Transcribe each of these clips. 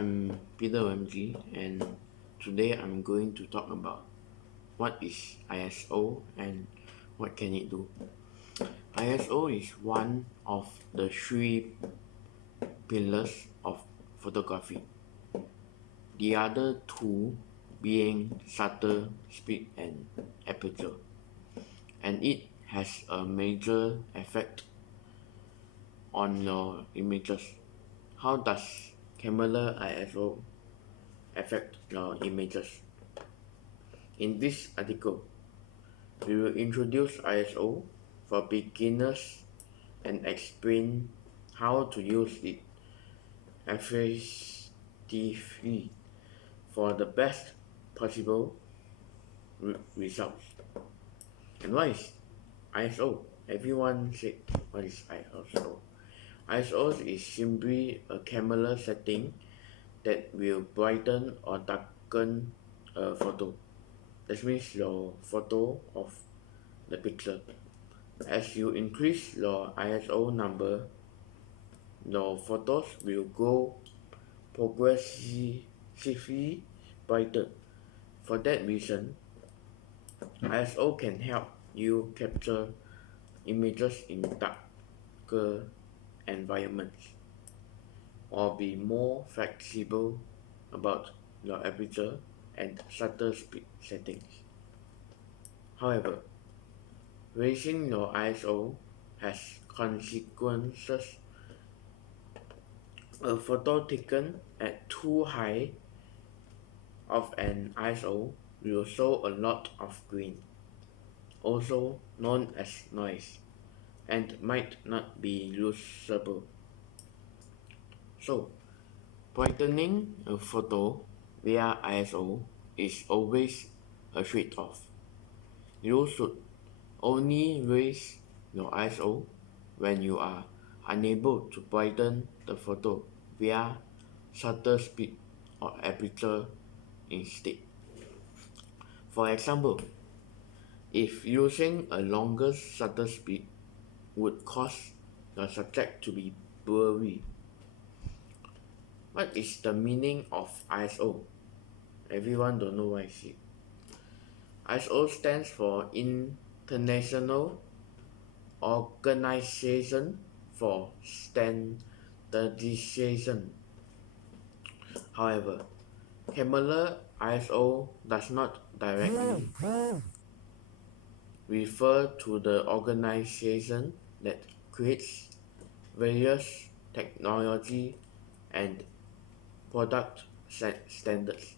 I'm Peter Wemji, and today I'm going to talk about what is ISO and what can it do. ISO is one of the three pillars of photography, the other two being shutter speed and aperture, and it has a major effect on your images. How does camera ISO affect your images? In this article, we will introduce ISO for beginners and explain how to use it effectively for the best possible results. And what is ISO? Everyone said, what is ISO? ISO is simply a camera setting that will brighten or darken a photo. That means your photo of the picture. As you increase your ISO number, your photos will go progressively brighter. For that reason, ISO can help you capture images in darker environments or be more flexible about your aperture and shutter speed settings. However, raising your ISO has consequences. A photo taken at too high of an ISO will show a lot of green, also known as noise, and might not be usable. So, brightening a photo via ISO is always a trade-off. You should only raise your ISO when you are unable to brighten the photo via shutter speed or aperture instead. For example, if using a longer shutter speed would cause the subject to be blurry. What is the meaning of ISO? Everyone don't know what is it. ISO stands for International Organization for Standardization. However, camera ISO does not directly refer to the organization that creates various technology and product standards.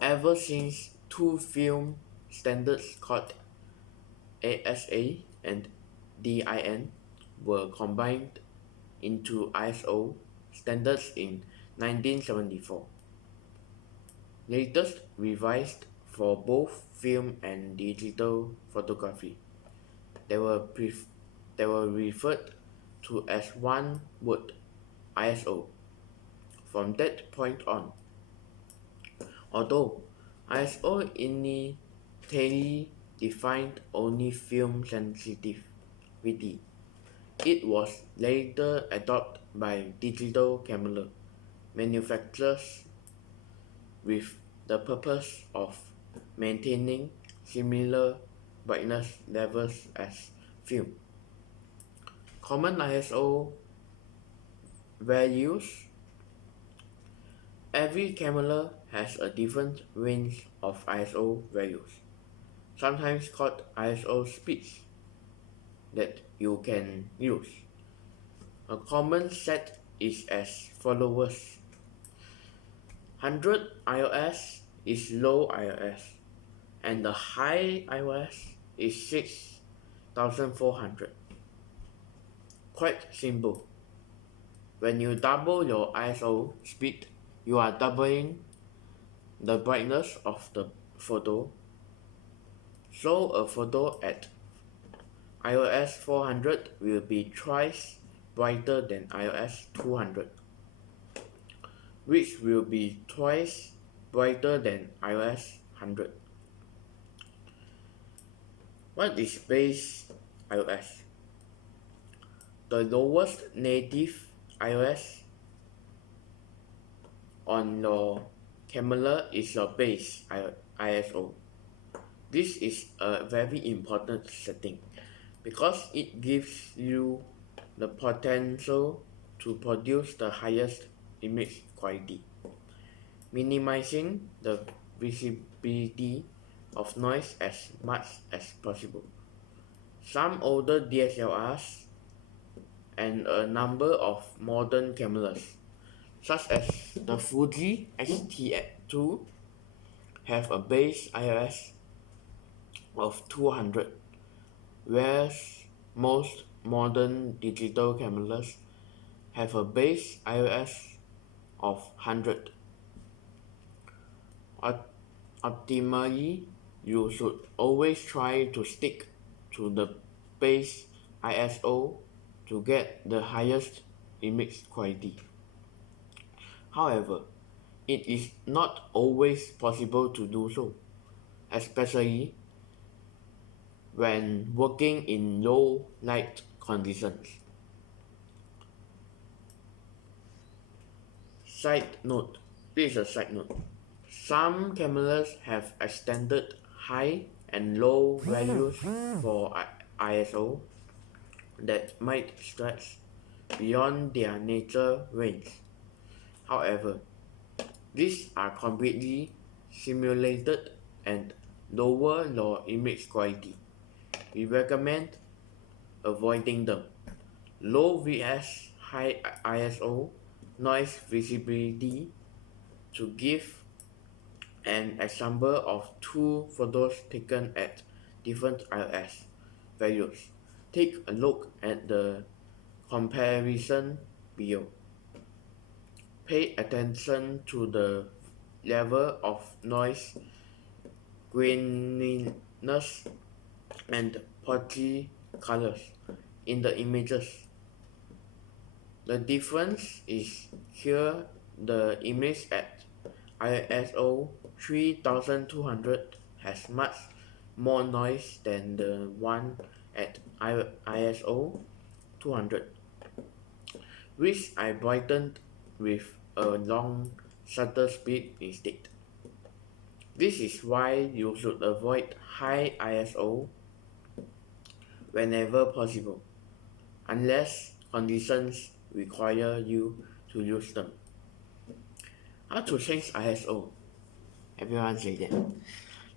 Ever since two film standards called ASA and DIN were combined into ISO standards in 1974. Latest revised for both film and digital photography. They were referred to as one word, ISO. From that point on, although ISO initially defined only film sensitivity, it was later adopted by digital camera manufacturers with the purpose of maintaining similar brightness levels as film. Common ISO values. Every camera has a different range of ISO values, sometimes called ISO speeds, that you can use. A common set is as follows. 100 IOS is low IOS, and the high IOS is 6400. Quite simple. When you double your ISO speed, you are doubling the brightness of the photo. So a photo at IOS 400 will be twice brighter than IOS 200, which will be twice brighter than IOS 100. What is base IOS? The lowest native IOS on your camera is your base ISO. This is a very important setting because it gives you the potential to produce the highest image quality, minimizing the visibility of noise as much as possible. Some older DSLRs and a number of modern cameras, such as the Fuji X-T2, have a base ISO of 200, whereas most modern digital cameras have a base ISO of 100. Optimally, you should always try to stick to the base ISO to get the highest image quality. However, it is not always possible to do so, especially when working in low light conditions. Side note, this is a side note. Some cameras have extended high and low values for ISO that might stretch beyond their nature range. However, these are completely simulated and lower your image quality. We recommend avoiding them. Low vs high ISO noise visibility. To give an example of two photos taken at different IS values, take a look at the comparison below. Pay attention to the level of noise, graininess, and patchy colors in the images. The difference is here the image at ISO 3200 has much more noise than the one at ISO 200, which I brightened with a long shutter speed instead. This is why you should avoid high ISO whenever possible, unless conditions require you to use them. How to change ISO? Everyone say that.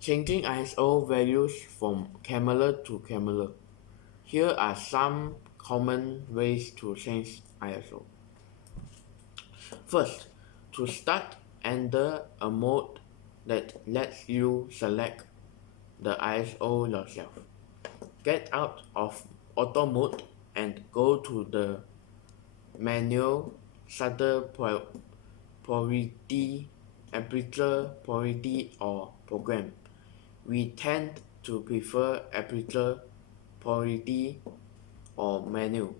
Changing ISO values from camera to camera. Here are some common ways to change ISO. First, to start, enter a mode that lets you select the ISO yourself. Get out of auto mode and go to the manual shutter priority, aperture priority, or program. We tend to prefer aperture priority or manual.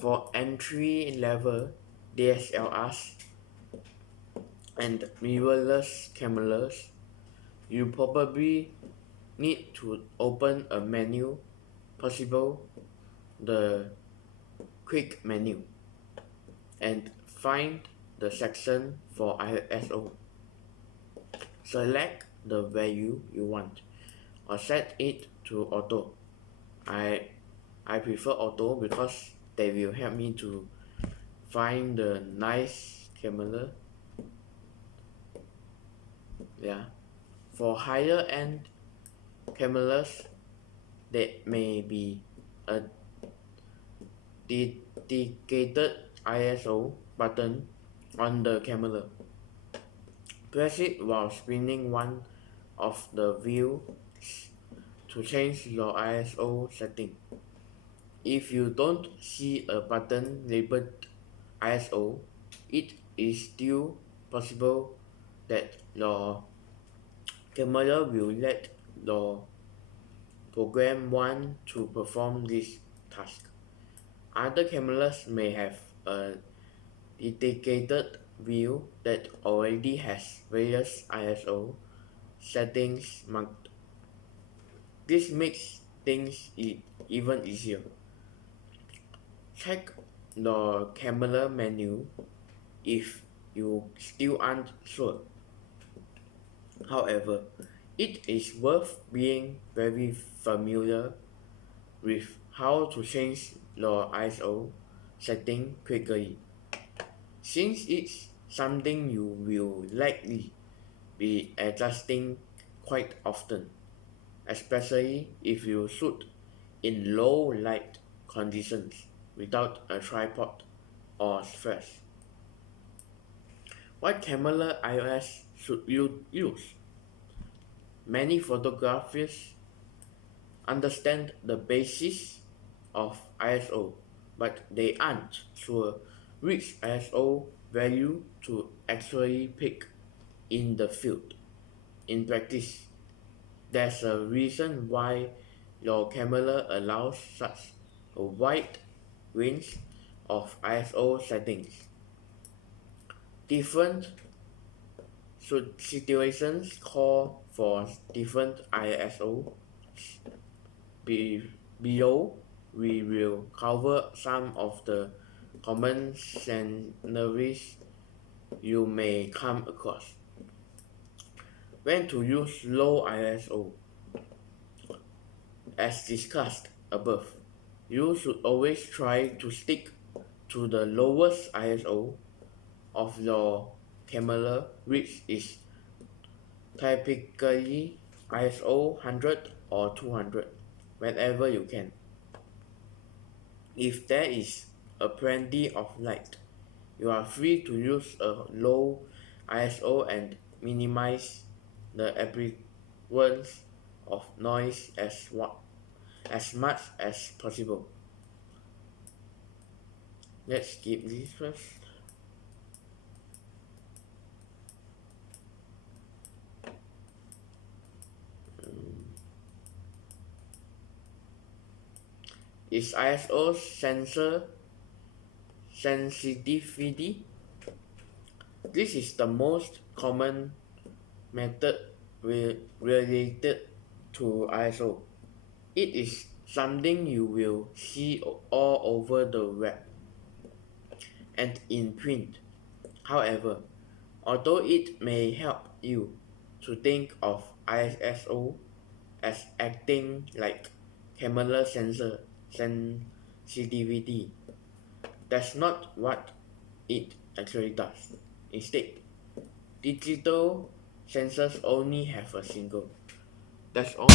For entry-level DSLRs and mirrorless cameras, you probably need to open a menu, possible the quick menu, and find the section for ISO. Select the value you want or set it to auto. I prefer auto because they will help me to find the nice camera. Yeah. For higher end cameras, there may be a dedicated ISO button on the camera. Press it while spinning one of the wheels to change your ISO setting. If you don't see a button labeled ISO, it is still possible that your camera will let your program want to perform this task. Other cameras may have a dedicated view that already has various ISO settings marked. This makes things even easier. Check the camera menu if you still aren't sure. However, it is worth being very familiar with how to change your ISO setting quickly, since it's something you will likely be adjusting quite often, especially if you shoot in low light conditions without a tripod or flash. What camera iOS should you use? Many photographers understand the basis of ISO, but they aren't sure which ISO value to actually pick in the field. In practice, there's a reason why your camera allows such a wide range of ISO settings. Different situations call for different ISO. Below, we will cover some of the common scenarios you may come across. When to use low ISO. As discussed above, you should always try to stick to the lowest ISO of your camera, which is typically ISO 100 or 200 whenever you can. If there is a plenty of light, you are free to use a low ISO and minimize the appearance of noise as much as possible. Let's skip this first. Is ISO sensor sensitivity? This is the most common method related to ISO. It is something you will see all over the web and in print. However, although it may help you to think of ISO as acting like camera sensor sensitivity, that's not what it actually does. Instead, digital sensors only have a single. That's all.